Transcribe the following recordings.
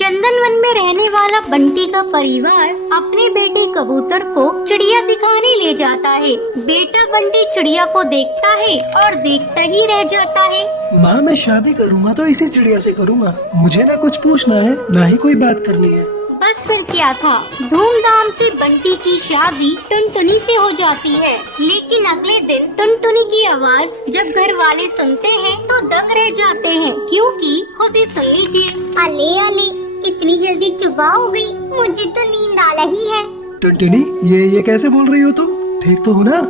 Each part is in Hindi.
चंदनवन में रहने वाला बंटी का परिवार अपने बेटे कबूतर को चिड़िया दिखाने ले जाता है। बेटा बंटी चिड़िया को देखता है और देखता ही रह जाता है। माँ, मैं शादी करूँगा तो इसी चिड़िया से करूँगा। मुझे ना कुछ पूछना है ना ही कोई बात करनी है। बस फिर क्या था, धूमधाम से बंटी की शादी टुनटुनी से हो जाती है। लेकिन अगले दिन टुनटुनी की आवाज जब घर वाले सुनते हैं तो दंग रह जाते हैं, क्योंकि खुद ही सुन लीजिए। अले अले, इतनी जल्दी सुबह हो गई, मुझे तो नींद आ रही है। टुनटुनी, ये कैसे बोल रही हो तुम? ठीक तो हो ना?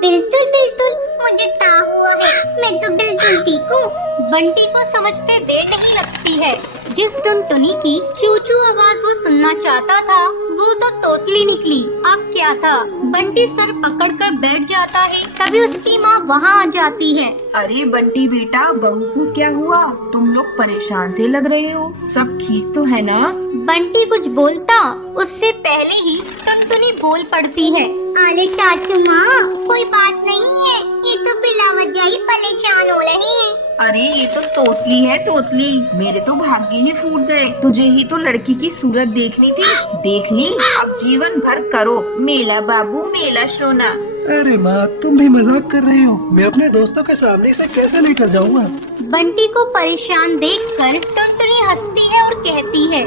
बिल्कुल बिल्कुल, मुझे ता हुआ है, मैं तो बिल्कुल ठीक हूँ। बंटी को समझते देर नहीं लगती है। जिस टुनटुनी की चूचू आवाज वो सुनना चाहता था वो तो तोतली निकली। अब क्या था, बंटी सर पकड़कर बैठ जाता है। तभी उसकी माँ वहाँ आ जाती है। अरे बंटी बेटा, बहू को क्या हुआ? तुम लोग परेशान से लग रहे हो, सब ठीक तो है ना? बंटी कुछ बोलता उससे पहले ही टुनटुनी बोल पड़ती है। अरे चाचू माँ, कोई बात नहीं है, ये तो बिला वजह ही परेशान हो रहे हैं। अरे ये तो तोतली है, तोतली। मेरे तो भाग्य ही फूट गए। तुझे ही तो लड़की की सूरत देखनी थी, देख ली। अब जीवन भर करो मेला बाबू मेला सोना। अरे माँ, तुम भी मजाक कर रही हो। मैं अपने दोस्तों के सामने इसे कैसे लेकर जाऊँगा? बंटी को परेशान देखकर टुनटुनी हंसती है और कहती है,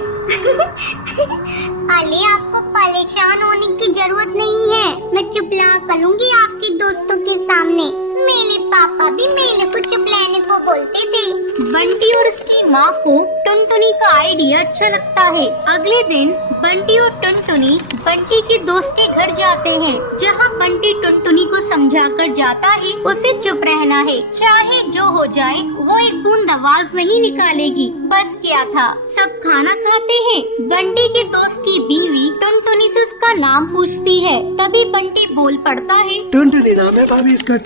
अले आपको परेशान होने की जरूरत नहीं है, मैं चुपला करूँगी आपके दोस्तों के सामने। मेरे पापा भी मेले को चुपलाने को बोलते थे। बंटी और उसकी माँ को टुनटुनी का आइडिया अच्छा लगता है। अगले दिन बंटी और टुनटुनी बंटी के दोस्त के घर जाते हैं, जहाँ बंटी टुनटुनी को समझा कर जाता है उसे चुप रहना है, चाहे जो हो जाए वो एक बूंद आवाज नहीं निकालेगी। बस क्या था, सब खाना खाते हैं। बंटी के दोस्त की बीवी टुनटुनी से उसका नाम पूछती है। तभी बंटी बोल पड़ता है, टुनटुनी नाम है भाभी इसका।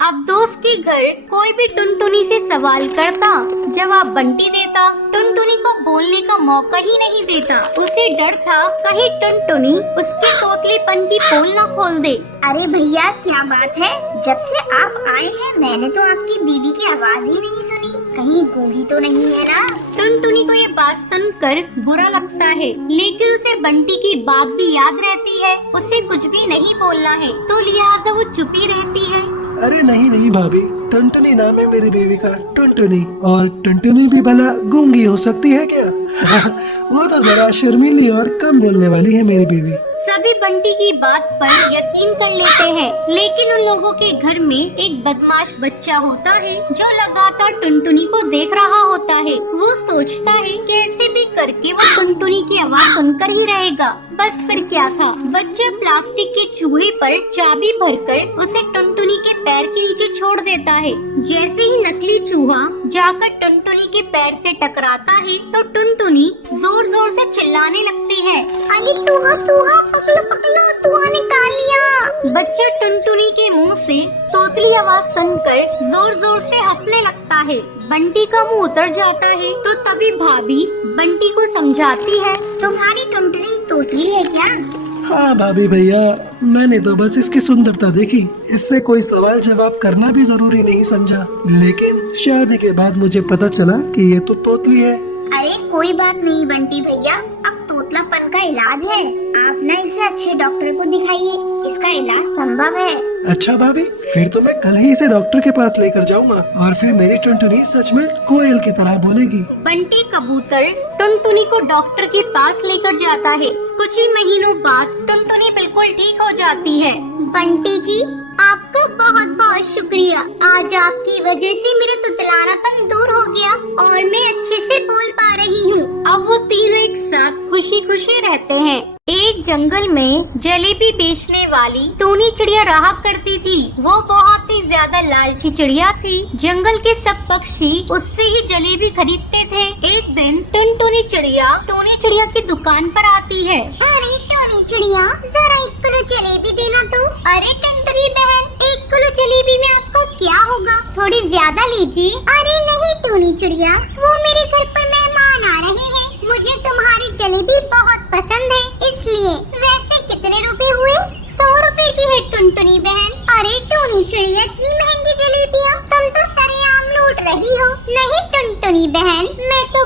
अब दोस्त के घर कोई भी टुनटुनी से सवाल करता, जवाब बंटी देता। टुनटुनी को बोलने का मौका ही नहीं देता। उसे डर था कहीं टुनटुनी उसके तोतलीपन की पोल न खोल दे। अरे भैया, क्या बात है? जब से आप आए हैं मैंने तो आपकी बीवी की आवाज ही नहीं सुनी। कहीं गूंगी तो नहीं है ना? टुनटुनी को ये बात सुनकर बुरा लगता है, लेकिन उसे बंटी की बात भी याद रहती है। उसे कुछ भी नहीं बोलना है, तो लिहाजा वो चुप ही रहती है। अरे नहीं भाभी, टुनटुनी नाम है मेरी बीवी का, टुनटुनी। और टुनटुनी भी भला गूंगी हो सकती है क्या? वो तो जरा शर्मीली और कम बोलने वाली है मेरी बीवी। सभी बंटी की बात पर यकीन कर लेते हैं, लेकिन उन लोगों के घर में एक बदमाश बच्चा होता है जो लगातार टुनटुनी को देख रहा होता है। वो सोचता है कैसे भी करके वो टुनटुनी की आवाज सुनकर ही रहेगा। बस फिर क्या था, बच्चा प्लास्टिक के चूहे पर चाबी भरकर उसे टुनटुनी के पैर के नीचे छोड़ देता है। जैसे ही नकली चूहा जाकर टुनटुनी के पैर से टकराता है तो टुनटुनी जोर जोर से चिल्लाने लगती है, अरे तुहा तुहा, पकड़ो पकड़ो, तुहा निकाल लिया। बच्चा टुनटुनी के मुंह से तोतली आवाज सुनकर जोर जोर से हंसने लगता है। बंटी का मुंह उतर जाता है तो तभी भाभी बंटी को समझाती है, तुम्हारी टुनटुनी तोतली है क्या? हाँ भाभी भैया, मैंने तो बस इसकी सुंदरता देखी, इससे कोई सवाल जवाब करना भी जरूरी नहीं समझा। लेकिन शादी के बाद मुझे पता चला कि ये तो तोतली है। अरे कोई बात नहीं बंटी भैया, अब तोतलापन का इलाज है। आप ना इसे अच्छे डॉक्टर को दिखाइए, इसका इलाज संभव है। अच्छा भाभी, फिर तो मैं कल ही इसे डॉक्टर के पास लेकर जाऊंगा और फिर मेरी टुनटुनी सच में कोयल की तरह बोलेगी। बंटी कबूतर टुनटुनी को डॉक्टर के पास लेकर जाता है। कुछ ही महीनों बाद टुनटुनी बिल्कुल ठीक हो जाती है। बंटी जी, आपका बहुत बहुत शुक्रिया। आज आपकी वजह से मेरा तुतलानापन दूर हो गया और मैं अच्छे से बोल पा रही हूँ। अब वो तीनों एक साथ खुशी खुशी रहते हैं। एक जंगल में जलेबी बेचने वाली टूनी चिड़िया रहा करती थी। वो बहुत ही ज्यादा लालची चिड़िया थी। जंगल के सब पक्षी उससे ही जलेबी खरीदते थे। एक दिन टुनटुनी चिड़िया टूनी चिड़िया की दुकान पर आती है। अरे टूनी चिड़िया, जरा 1 किलो जलेबी देना तो। अरे टुनटुनी बहन, 1 किलो जलेबी में आपको क्या होगा, थोड़ी ज्यादा लीजिए। अरे नहीं टूनी चिड़िया, वो मेरे घर पर मेहमान आ रहे हैं, मुझे तुम्हारी जलेबी बहुत पसंद है, इसलिए। वैसे कितने रुपए हुए? 100 रुपए की है टुनटुनी बहन। अरे टूनी चिड़िया, इतनी महंगी जलेबियाँ, तुम तो सरेआम लूट रही हो। नहीं टुनटुनी बहन, मैं तो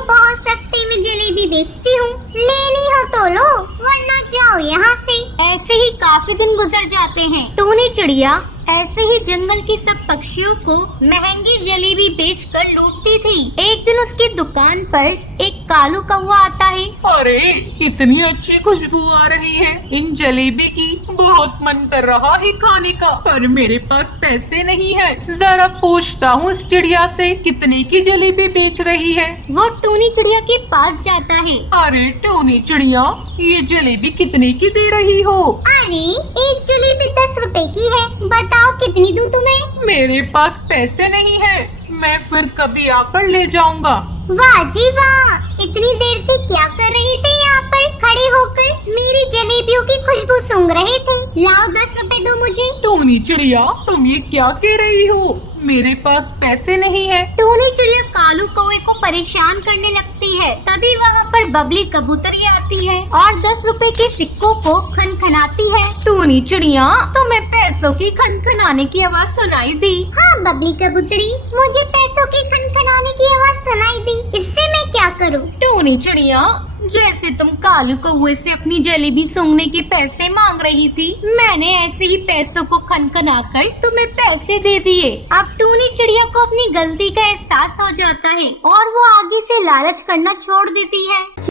बेचती हूँ, लेनी हो तो लो वरना जाओ यहाँ से। ऐसे ही काफी दिन गुजर जाते हैं। टूनी चिड़िया ऐसे ही जंगल की सब पक्षियों को महंगी जलेबी बेचकर लूटती थी। एक दिन उसकी दुकान पर एक कालू कौवा आता है। अरे इतनी अच्छी खुशबू आ रही है इन जलेबी की, बहुत मन कर रहा है खाने का, पर मेरे पास पैसे नहीं है। जरा पूछता हूँ इस चिड़िया से कितने की जलेबी बेच रही है। वो टूनी चिड़िया के पास जाता है। अरे टोनी चिड़िया, ये जलेबी कितने की दे रही हो? अरे एक जलेबी 10 रुपए की है, बताओ कितनी दूं तुम्हें? मेरे पास पैसे नहीं है, मैं फिर कभी आकर ले जाऊंगा। वाह जी वाह, इतनी देर से क्या कर रहे थे यहाँ पर खड़े होकर? मेरी जलेबियों की खुशबू सूंघ रहे थे। लाओ 10 रुपए दो मुझे। टोनी चिड़िया, तुम ये क्या कह रही हो? मेरे पास पैसे नहीं है। टूनी चिड़िया कालू कौवे को परेशान करने लगती है। तभी वहाँ पर बबली कबूतरी आती है और 10 रुपए के सिक्कों को खनखनाती है। टूनी चिड़िया, तुम्हें पैसों की खनखनाने की आवाज सुनाई दी? हाँ बबली कबूतरी, मुझे पैसों के खनखनाने की आवाज सुनाई दी, इससे मैं क्या करूँ? टूनी चिड़िया, जैसे तुम कालू कौवे से अपनी जलेबी सूंघने के पैसे मांग रही थी, मैंने ऐसे ही पैसों को खनखनाकर तुम्हें पैसे दे दिए। अब टूनी चिड़िया को अपनी गलती का एहसास हो जाता है और वो आगे से लालच करना छोड़ देती है।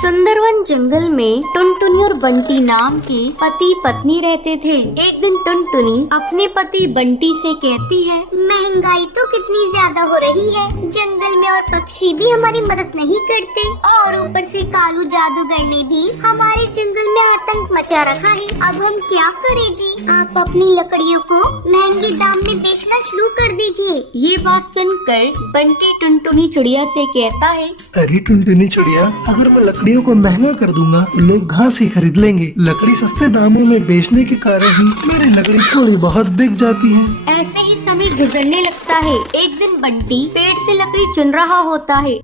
सुंदरवन जंगल में टुनटुनी और बंटी नाम के पति पत्नी रहते थे। एक दिन टुनटुनी अपने पति बंटी से कहती है, महंगाई तो कितनी ज्यादा हो रही है, जंगल में और पक्षी भी हमारी मदद नहीं करते और ऊपर से कालू जादूगर ने भी हमारे जंगल में आतंक मचा रखा है। अब हम क्या करें जी? आप अपनी लकड़ियों को महंगे दाम में बेचना शुरू कर दीजिए। ये बात सुनकर बंटी टुनटुनी चिड़िया से कहता है, अरे टुनटुनी चिड़िया, अगर मैं लकड़ियों को महंगा कर दूंगा तो लोग घास ही खरीद लेंगे। लकड़ी सस्ते दामों में बेचने के कारण ही मेरी लकड़ी थोड़ी बहुत बिक जाती है। ऐसे ही समय गुजरने लगता है। एक दिन बंटी पेड़ से लकड़ी चुन रहा होता है।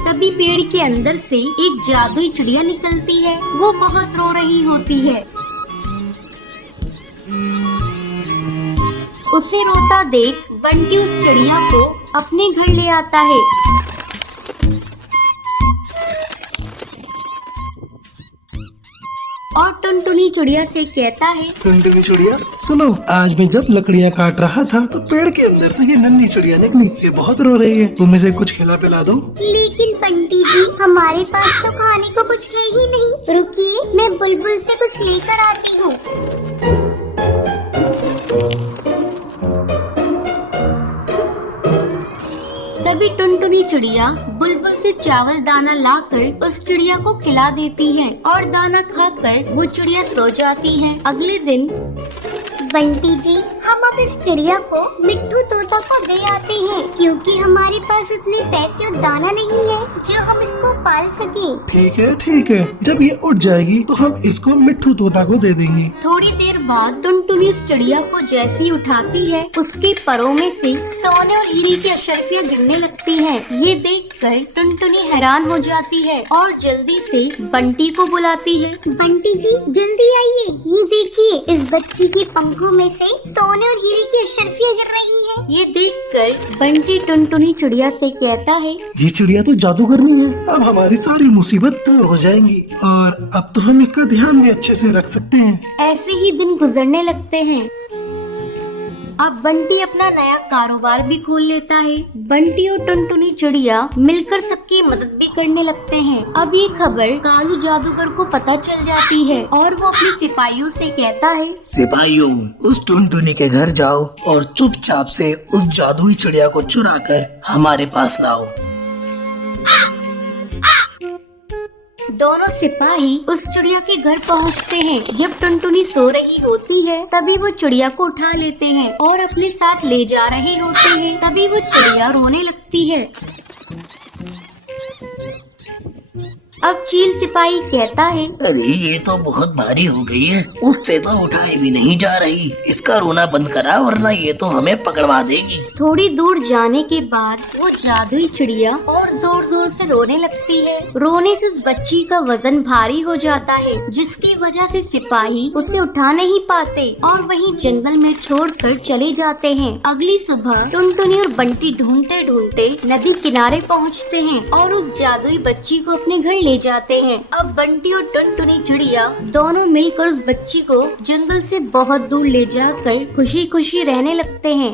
तभी पेड़ के अंदर से एक जादुई चिड़िया निकलती है। वो बहुत रो रही होती है। उसे रोता देख बंटी उस चिड़िया को अपने घर ले आता है। और टुनटुनी चिड़िया से कहता है, टुनटुनी चिड़िया सुनो, आज मैं जब लकड़ियाँ काट रहा था तो पेड़ के अंदर से ये नन्ही चिड़िया निकली। ये बहुत रो रही है, तुम इसे कुछ खिला पिला दो। लेकिन बंटी जी, हमारे पास तो खाने को कुछ है ही नहीं। रुकिए, मैं बुलबुल से कुछ लेकर आती हूँ। तभी टुनटुनी चिड़िया बुलबुल से चावल दाना लाकर उस चिड़िया को खिला देती है और दाना खाकर वो चिड़िया सो जाती है। अगले दिन बंटी जी, हम अब इस चिड़िया को मिट्ठू तोता को दे आते हैं, क्योंकि हमारे पास इतने पैसे और दाना नहीं है जो हम इसको पाल सके। ठीक है ठीक है, जब ये उठ जाएगी तो हम इसको मिट्ठू तोता को दे देंगे। थोड़ी देर बाद टुनटुनी इस चिड़िया को जैसे ही उठाती है, उसके परों में से सोने और हीरे की अशर्फियाँ गिरने लगती हैं। ये देखकर टुनटुनी हैरान हो जाती है और जल्दी से बंटी को बुलाती है। बंटी जी जल्दी आइए, ये देखिए, इस बच्ची के पंखों में से सोने और हीरे की अशर्फियाँ गिर रही हैं। ये देखकर बंटी टुनटुनी चिड़िया से कहता है, ये चिड़िया तो जादूगरनी है, अब हमारी सारी मुसीबत दूर हो जाएंगी और अब तो हम इसका ध्यान भी अच्छे से रख सकते हैं। ऐसे ही दिन गुजरने लगते हैं। अब बंटी अपना नया कारोबार भी खोल लेता है। बंटी और टुनटुनी चिड़िया मिलकर सबकी मदद भी करने लगते हैं। अब ये खबर कालू जादूगर को पता चल जाती है और वो अपने सिपाहियों से कहता है, सिपाहियों, उस टुनटुनी के घर जाओ और चुपचाप से उस जादुई चिड़िया को चुरा कर हमारे पास लाओ। दोनों सिपाही उस चिड़िया के घर पहुंचते हैं। जब टुनटुनी सो रही होती है तभी वो चिड़िया को उठा लेते हैं और अपने साथ ले जा रहे होते हैं। तभी वो चिड़िया रोने लगती है। अब चील सिपाही कहता है, अरे ये तो बहुत भारी हो गई है, उससे तो उठाई भी नहीं जा रही। इसका रोना बंद करा वरना ये तो हमें पकड़वा देगी। थोड़ी दूर जाने के बाद वो जादुई चिड़िया और जोर जोर से रोने लगती है। रोने से उस बच्ची का वजन भारी हो जाता है, जिसकी वजह से सिपाही उसे उठा नहीं पाते और वहीं जंगल में छोड़कर चले जाते हैं। अगली सुबह टुनटुनी और बंटी ढूंढते ढूंढते नदी किनारे पहुंचते हैं और उस जादुई बच्ची को अपने घर ले जाते हैं। अब बंटी और टुनटुनी चिड़िया दोनों मिलकर उस बच्ची को जंगल से बहुत दूर ले जाकर खुशी खुशी रहने लगते हैं।